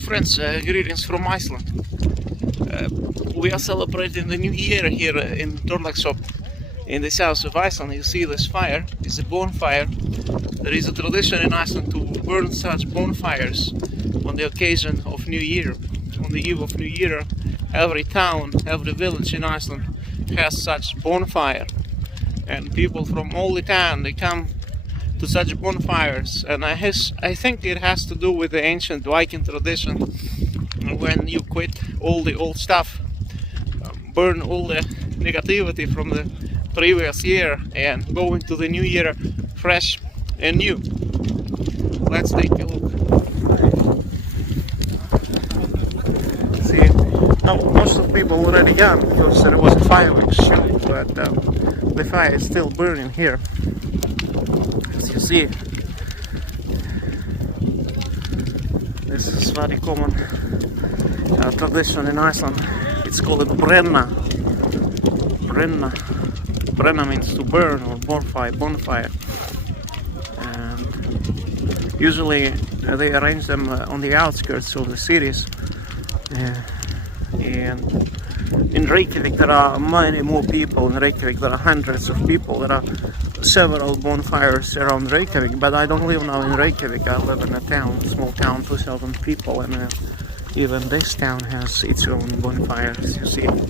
Friends, greetings from Iceland. We are celebrating the new year here in Thorlakshofn in the south of Iceland. You see this fire, it's a bonfire. There is a tradition in Iceland to burn such bonfires on the occasion of New Year. On the eve of New Year, every town, every village in Iceland has such bonfire. And people from all the town, they come to such bonfires, and I think it has to do with the ancient Viking tradition. When you quit all the old stuff, burn all the negativity from the previous year and go into the new year fresh and new. Let's take a look. See, now most of the people already gone because there was a fireworks show, but the fire is still burning here. As you see, this is very common tradition in Iceland. It's called Brenna. Brenna means to burn, or bonfire. And usually they arrange them on the outskirts of the cities. And in Reykjavik there are many more people. In Reykjavik there are hundreds of people. There are several bonfires around Reykjavik, but I don't live now in Reykjavik. I live in a town, small town, 2,000 people, and even this town has its own bonfires, you see. And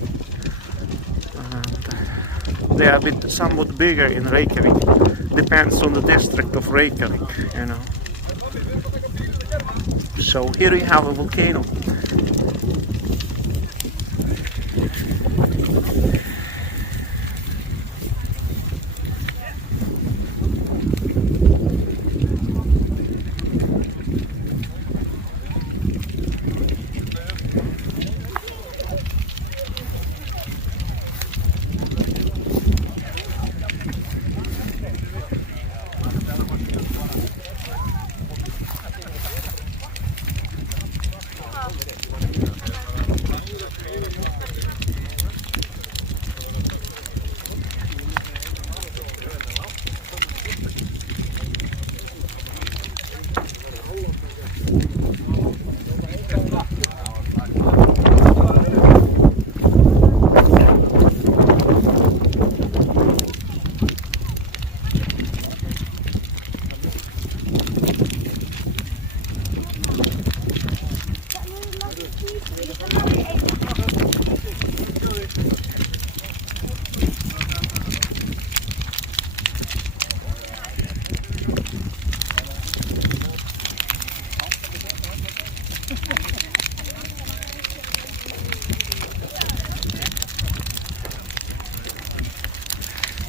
they are somewhat bigger in Reykjavik. Depends on the district of Reykjavik, you know. So here we have a volcano.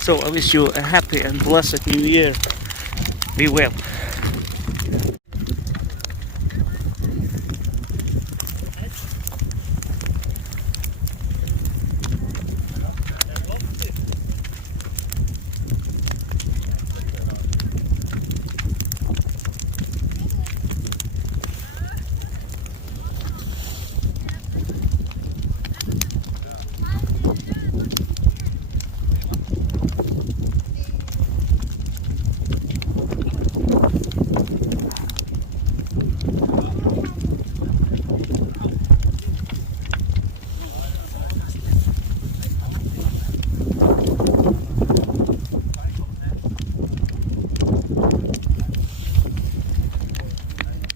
So I wish you a happy and blessed new year. Be well.